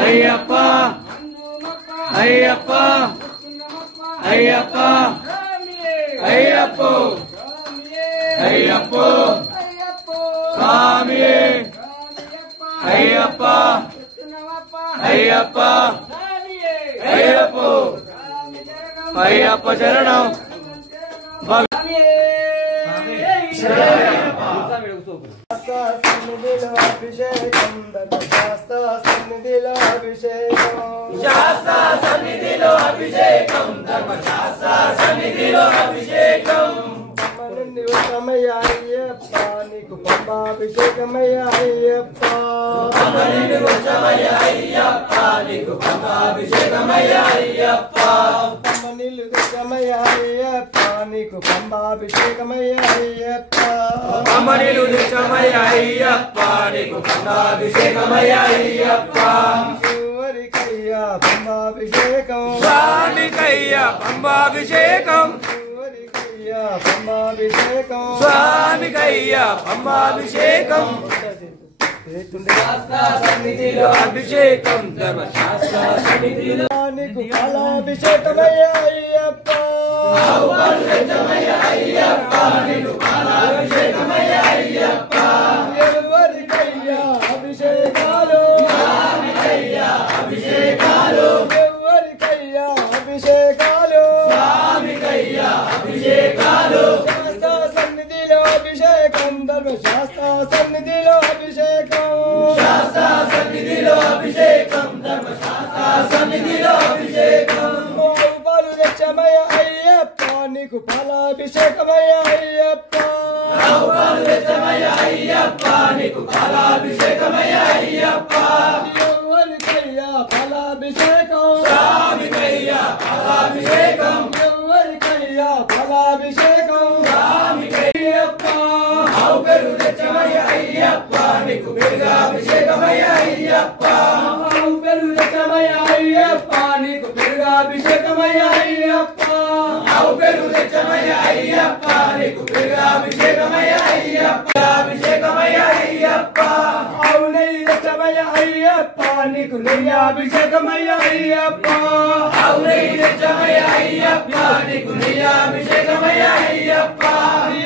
అయ్యప్ప అయ్యప్ప అయ్యప్ప అయ్యప్ప అయ్యప్ప స్వామి అయ్యప్ప అయ్యప్ప అయ్యప్ప అయ్యప్ప శరణం సన్నిధిలో అభిషేకం ధర్మశాస్త్ర సన్నిధిలో అభిషేకం శాస్త్ర సన్నిధిలో అభిషేకం ధర్మశాస్త్ర సన్నిధిలో అభిషేకం నుండి ఉత్తమయ్య అయ్యప్ప నీకు పంబాభిషేకమయ్య అయ్యప్ప అయ్యప్ప నీకు పంబాభిషేకమయ్య అయ్యప్ప నీళ్ళు దుర్గమయ్య అయ్యప్ప నీకు పంబాభిషేకమయ్య అయ్యప్ప అమరిలు నిత్యమయ్య అయ్యప్ప నీకు పంబాభిషేకమయ్య అయ్యప్ప ఎవరికయ్యా పంబాభిషేకం స్వామికయ్య పంబాభిషేకం ఎవరికయ్యా పంబాభిషేకం స్వామికయ్య పంబాభిషేకం సన్నిధిలో అభిషేకం ధర్మశాస్త్ర సన్నిధిలో నీకు పాలాభిషేకమయ్య అయ్యప్ప అయ్యప్ప నీకు పాలాభిషేకమయ్య అయ్యప్ప ఎవరికయ్యా అభిషేకాలు అభిషేకాలు ఎవరికయ్యా అభిషేకాలు స్వామికయ్య అభిషేకాలు శాస్త్ర సన్నిధిలో అభిషేకం ధర్మశాస్త్ర సన్నిధిలో అభిషేకం శాస్త్ర సన్నిధిలో అభిషేకం ధర్మశాస్త్ర సన్నిధిలో అభిషేకం పాలు తెచ్చమయ్య అయ్యప్ప నీకు పాలాభిషేకమయ్య అయ్యప్ప అయ్యప్ప నీకు పాలాభిషేకమయ్య అయ్యప్ప ఎవరికయ్యా పాలాభిషేకం స్వామికయ్య పాలాభిషేకం ఎవరికయ్యా పాలాభిషేకం స్వామికయ్యప్ప ఆవు పెరుగు తెచ్చమయ్య అయ్యప్ప నీకు పెరుగాభిషేకమయ్య అయ్యప్ప ఆవు పెరుగు తెచ్చమయ్య అయ్యప్ప నీకు పెరుగాభిషేకమయ్య అయ్యప్ప ఆవు పెరుగు తెచ్చమయ్య అయ్యప్ప నీకు పెరుగాభిషేకమయ్య అయ్యప్ప అభిషేకమయ్య అయ్యప్ప ఆవు నెయ్యి తెచ్చమయ్య అయ్యప్ప నీకు నెయ్యాభిషేకమయ్య అయ్యప్ప ఆవు నెయ్యి తెచ్చమయ్య అయ్యప్ప నీకు నెయ్యాభిషేకమయ్య అయ్యప్ప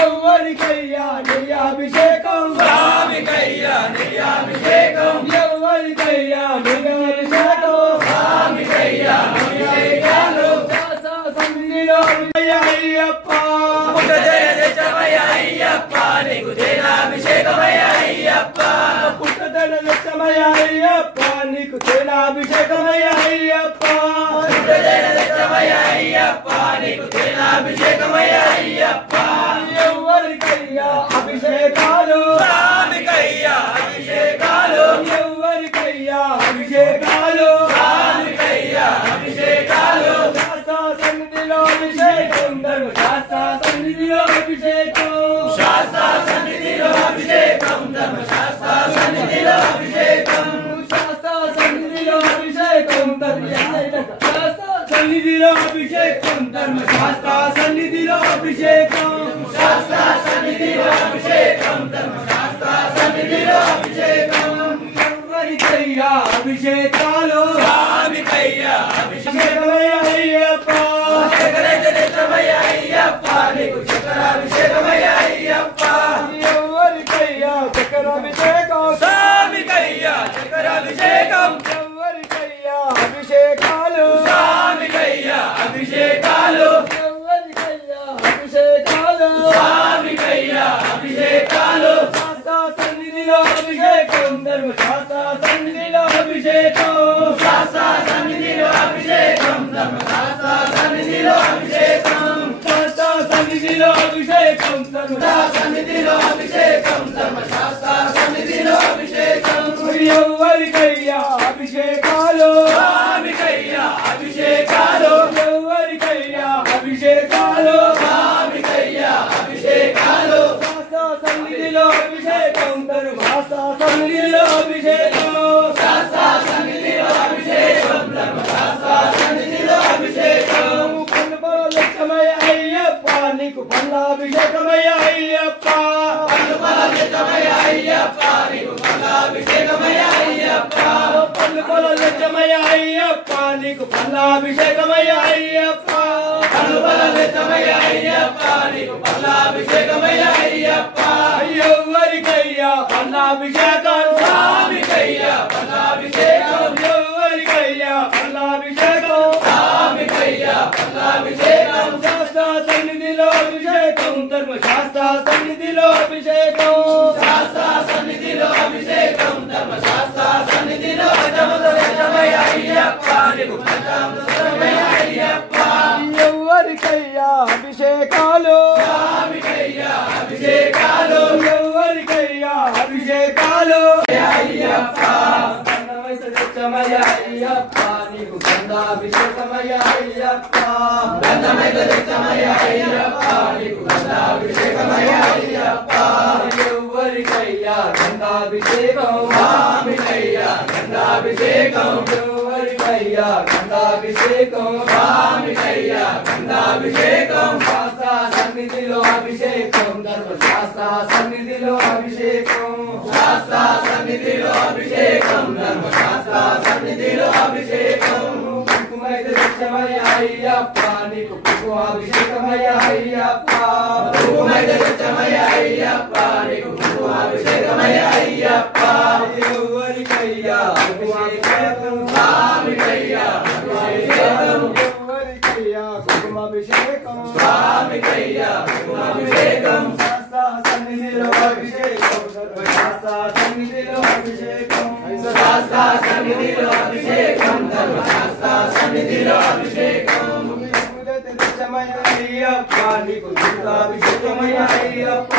ఎవరికయ్యా నెయ్యాభిషేకం స్వామికయ్య నెయ్యాభిషేకం ఎవరికయ్యా నెయ్యాభిషేకం స్వామికయ్య అభిషేకాలు సన్నిధిలో అయ్యప్ప పుట్టజయ తెచ్చమయ్య అయ్యప్ప నీకు తేనాభిషేకమయ్య అయ్యప్ప పుట్టదడ తెచ్చమయ్య అయ్యప్ప నీకు తేనాభిషేకమయ్య అయ్యప్ప పుట్టజయ తెచ్చమయ్య అయ్యప్ప నీకు తేనాభిషేకమయ్య అయ్యప్ప ఎవరికయ్యా అభిషేకాలు స్వామికయ్య అభిషేకాలు ఎవరికయ్యా అభిషేకాలు స్వామికయ్య అభిషేకాలు శాస్త్ర సన్నిధిలో అభిషేకం ధర్మశాస్త్ర సన్నిధిలో అభిషేకం శాస్త్ర సన్నిధిలో అభిషేకం ధర్మశాస్త్ర సన్నిధిలో అభిషేకం శాస్త్ర సన్నిధిలో అభిషేకం ధర్మశాస్త్ర సన్నిధిలో అభిషేకం ధర్మశాస్త్ర సన్నిధిలో అభిషేకం శాస్త్ర సన్నిధిలో అభిషేకం ధర్మశాస్త్ర సన్నిధిలో అభిషేకం ఎవరికయ్యా అభిషేకాలు స్వామికయ్య అభిషేకమయ్య అయ్యప్ప తెచ్చమయ్య అయ్యప్ప నీకు చక్రాభిషేకమయ్య అయ్యప్ప ఎవరికయ్యా చక్రాభిషేకం స్వామికయ్య చక్రాభిషేకం ఎవరికయ్యా అభిషేకాలు స్వామికయ్య అభిషేకాలు ఎవరికయ్యా అభిషేకాలు స్వామికయ్య అభిషేకాలు శాస్త్ర సన్నిధిలో అభిషేకం ధర్మశాస్త్ర సన్నిధిలో అభిషేకం శాస్త్ర సన్నిధిలో అభిషేకం ధర్మశాస్త్ర సన్నిధిలో అభిషేకం శాస్త్ర సన్నిధిలో అభిషేకం సన్నిధిలో అభిషేకం ధర్మశాస్త్ర సన్నిధిలో అభిషేకం ఎవరికయ్యా అభిషేకాలు స్వామికయ్య అభిషేకాలు ఎవరికయ్యా అభిషేకాలు స్వామికయ్య అభిషేకాలు శాస్త్ర సన్నిధిలో అభిషేకం ధర్మశాస్త్ర సన్నిధిలో అభిషేకం శాస్త్ర సన్నిధిలో అభిషేకం ధర్మశాస్త్ర సన్నిధిలో అభిషేకం లక్ష్మయ్య అయ్యప్ప నీకు పల్లాభిషేకమయ్య అయ్యప్ప అయ్యప్ప నీకు పల్లాభిషేకమయ్య అయ్యప్ప పల్లు పొలలెచ్చమయ్య అయ్యప్ప నీకు పల్లాభిషేకమయ్య అయ్యప్ప కనుబలెచ్చమయ్య అయ్యప్ప నీకు పల్లాభిషేకమయ్య అయ్యప్ప ఎవరికయ్యా పల్లాభిషేకం స్వామికయ్యా పల్లాభిషేకం ఎవరికయ్యా పల్లాభిషేకం స్వామికయ్యా పల్లాభిషేకం శాస్త్ర సన్నిధిలో అభిషేకం ధర్మశాస్త్ర సన్నిధిలో అభిషేకం శాస్త్ర సన్నిధిలో అభిషేకం ధర్మశాస్త్ర సన్నిధిలో అజమదమయ్య అయ్యప్ప నీకు పంచామృతమయ్య అయ్యప్ప ఎవరికయ్యా అభిషేకాలు స్వామికయ్యా అభిషేకాలు ఎవరికయ్యా అభిషేకాలు అయ్యప్ప తెచ్చమయ్య అయ్యప్ప నీకు గంధాభిషేకమయ్య అయ్యప్ప గంధమయ్య అయ్యప్ప నీకు గంధాభిషేకమయ్య అయ్యప్ప ఎవరికయ్యా గంధాభిషేకం స్వామికయ్యా గంధాభిషేకం ఎవరికయ్యా గంధాభిషేకం స్వామికయ్యా గంధాభిషేకం శాస్త్ర సన్నిధిలో అభిషేకం ధర్మశాస్త్ర సన్నిధిలో అభిషేకం శాస్త్ర సన్నిధిలో అభిషేకం ధర్మశాస్త్ర సన్నిధిలో అభిషేకం కుంకుమైతే తెచ్చమయ్య అయ్యప్ప నీకు కుంకుమాభిషేకమయ్య అయ్యప్ప కుంకుమైదమయ్య అయ్యప్ప నీకు కుంకుమాభిషేకమయ్య అయ్యప్ప ఎవరికయ్యా అభిషేకం స్వామికయ్యా అభిషేకం ఎవరికయ్యా కుంకుమాభిషేకం స్వామికయ్యా కుంకుమాభిషేకం శాస్త్ర సన్నిధిలో అభిషేకం ధర్మశాస్త్ర సన్నిధిలో అభిషేకం శాస్త్ర సన్నిధిలో అభిషేకం ధర్మశాస్త్ర సన్నిధిలో అభిషేకం తెచ్చమయ్య అయ్యప్ప నీకు దుర్గాభిషేకమయ్య అయ్యప్ప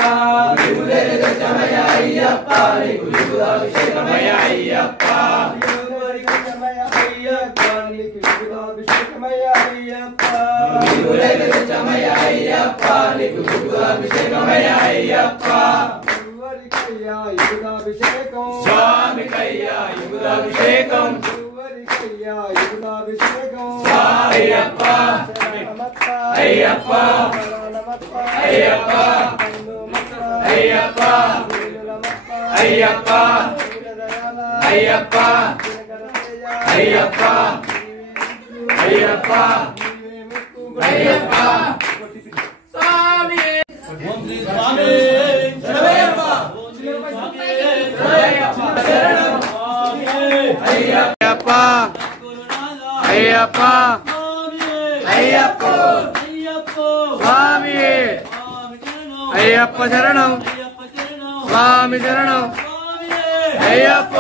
విభుదమయ్య అయ్యప్ప నీకు విభుదాభిషేకమయ్య అయ్యప్ప ఎవరికయ్యా అయ్యప్ప నీకు దుర్గాభిషేకమయ్య అయ్యప్ప విభుదమయ్య అయ్యప్ప నీకు విభుదాభిషేకమయ్య అయ్యప్ప ఎవరికయ్యా యుగాభిషేకం స్వామికయ్యా యుగుదాభిషేకం ఎవరికయ్యా యుగాభిషేకం అయ్యప్ప అయ్యప్ప అయ్యప్ప అయ్యప్ప అయ్యప్ప అయ్యప్ప అయ్యప్ప అయ్యప్ప అయ్యప్ప స్వామి స్వామి శరణయ్యప్ప శరణం అయ్యప్ప అయ్యప్ప అయ్యప్ప స్వామి అయ్యప్ప శరణం స్వామి శరణం అయ్యప్ప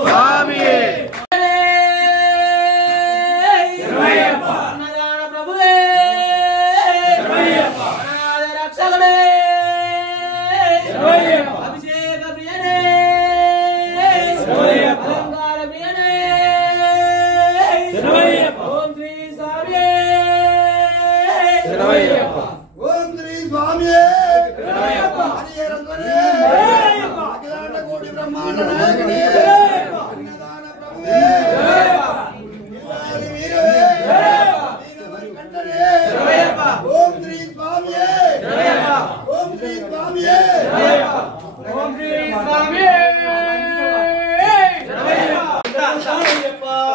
స్వామి ఓం శ్రీ స్వామి అఖిలాండ కోటి బ్రహ్మాండ నాయకుడే అన్నదాన ప్రభువే ఇల్లాలి వీరవే వీరవరి కంఠనే ఓం శ్రీ స్వామి ఓం శ్రీ స్వామి ఓం శ్రీ స్వామి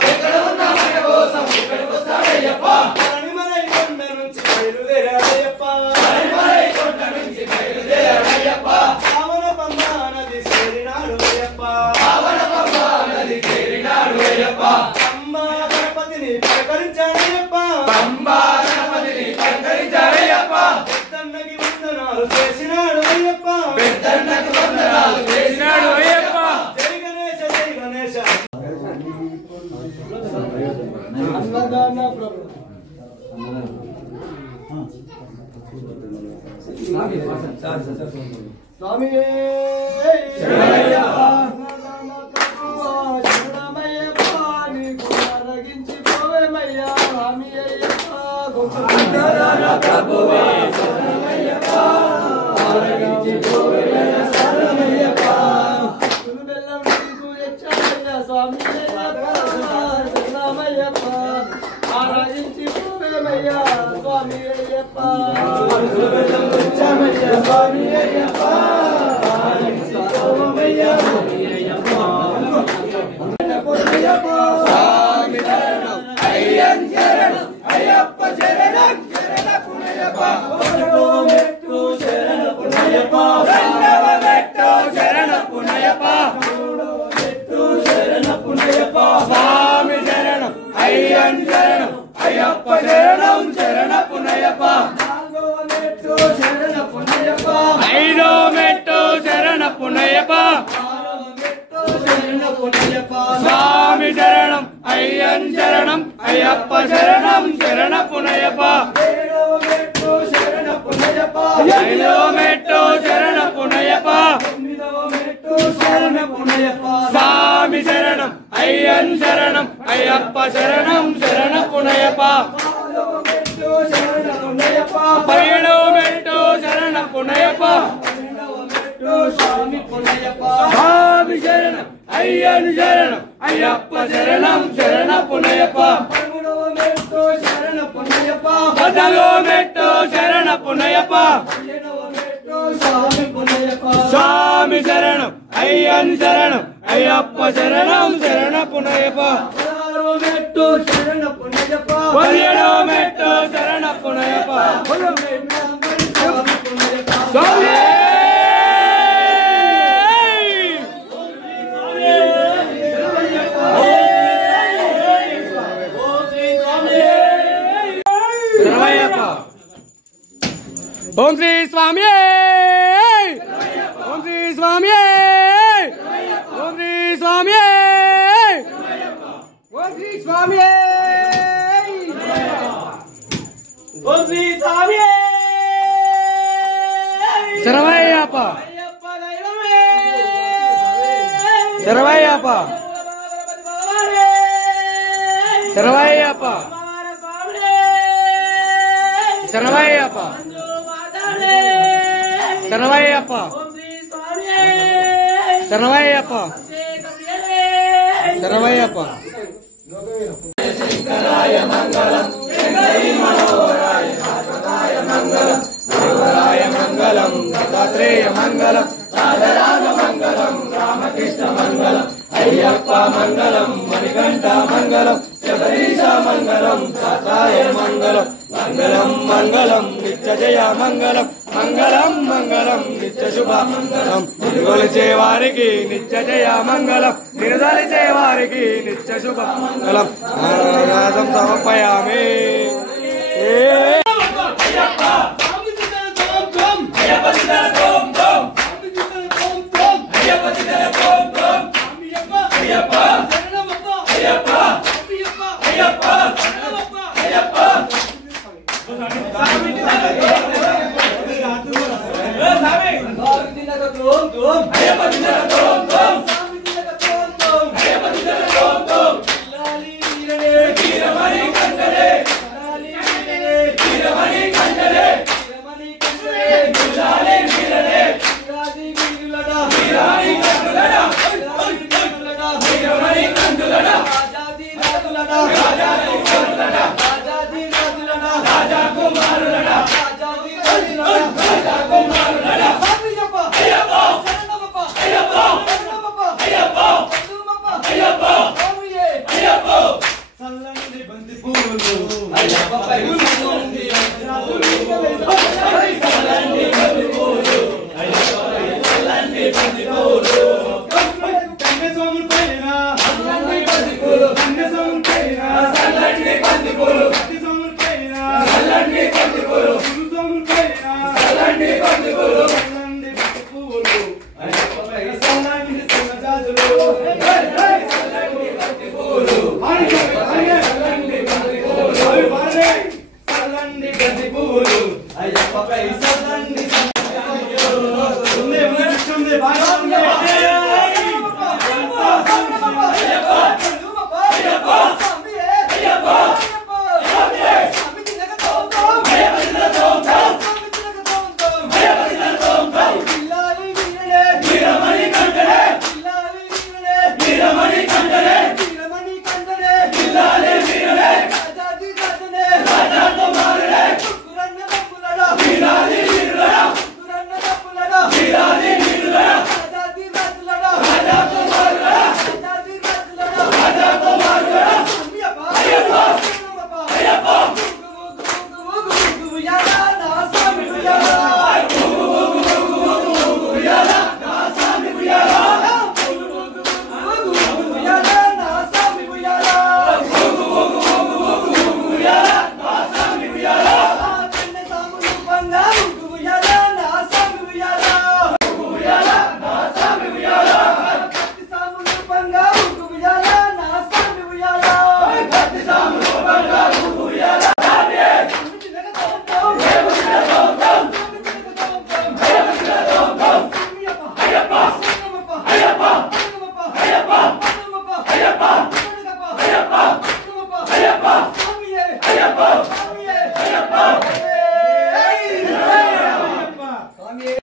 ఎక్కడ ఉన్నా మన కోసం ఇక్కడికి వస్తాడయ్యప్ప మణిమలై కొండ నుంచి బయలుదేరాడయ్యప్ప మరిమలై కొండ నుంచి బయలుదేరాడయ్యప్ప పావన పంబా నది చేరినాడు అయ్యప్ప పావన పంబా నది చేరినాడు అయ్యప్ప పంబా గణపతిని పలకరించాడయ్యప్ప పంబా గణపతిని పలకరించాడయ్యప్ప పెద్దన్నకి వందనాలు చేసినాడు అయ్యప్ప పెద్దన్నకు వందనాలు చేసినాడు అయ్యప్ప జై గణేశ జై గణేశ అన్నదాన ప్రభు స్వామి శరణయ్యప్ప. శరణమయ్యప్ప నీకు అరగించి పోవేమయ్యా స్వామి అయ్యప్ప అన్నదాన ప్రభువే శరణమయ్యప్ప ఆరగించి పోవేమయ్యా శరణమయ్యప్ప బెల్లం నీకు ఎచ్చామయ్యా స్వామి అయ్యప్ప శరణమయ్యప్ప ఆరాధించి పోవేమయ్యా స్వామి అయ్యప్ప బెల్లం ఎచ్చామయ్యా స్వామి అయ్యప్ప ఆరాధించి పోవేమయ్యా స్వామి అయ్యప్ప ఐదో మెట్టు శరణపునయ్యప్ప స్వామి శరణం అయ్యన్ శరణం అయ్యప్ప శరణం శరణపునయ్యప్ప ఐదో మెట్టు శరణపునయ్యప్ప స్వామి శరణం అయ్యన్ శరణం అయ్యప్ప శరణం శరణపునయ్యప్ప పైడో మెట్టు శరణపునయ్యప్ప స్వామి శరణం అయ్యన్ శరణం అయ్యప్ప శరణం శరణపునయ్యప్ప పదలో మెట్టు శరణపునయ్యప్ప స్వామి శరణం అయ్యన్ శరణం అయ్యప్ప శరణం శరణపునయ్యప్ప పదిహేడో మెట్టు శరణపునయ్యప్ప స్వామి ఓం శ్రీ స్వామి ఓం శ్రీ స్వామి ఓం శ్రీ స్వామి ఓం శ్రీ స్వామి ఓం శ్రీ స్వామి శరవయ్యప్ప శరవయ్యప్ప శరవయ్యప్ప శరవయ్యప్ప శరణవయ్యప్ప శరణవయ్యప్ప శరణవయ్యప్ప శంకరాయ మంగళం మనోహరాయ శాశ్వతాయ మంగళం దేవరాయ మంగళం దత్తాత్రేయ మంగళం రాజరాజ మంగళం రామకృష్ణ మంగళం అయ్యప్ప మంగళం మణికంఠ మంగళం శబరీశ మంగళం దాసాయ మంగళం మంగళం మంగళం నిత్య జయ మంగళం మంగళం మంగళం నిత్య శుభ మంగళం నిలుగొలిచే వారికి నిత్య జయ మంగళం నిరుదలిచే వారికి నిత్య శుభ మంగళం నాదం సమర్పయామి వీరమణి కంఠులడా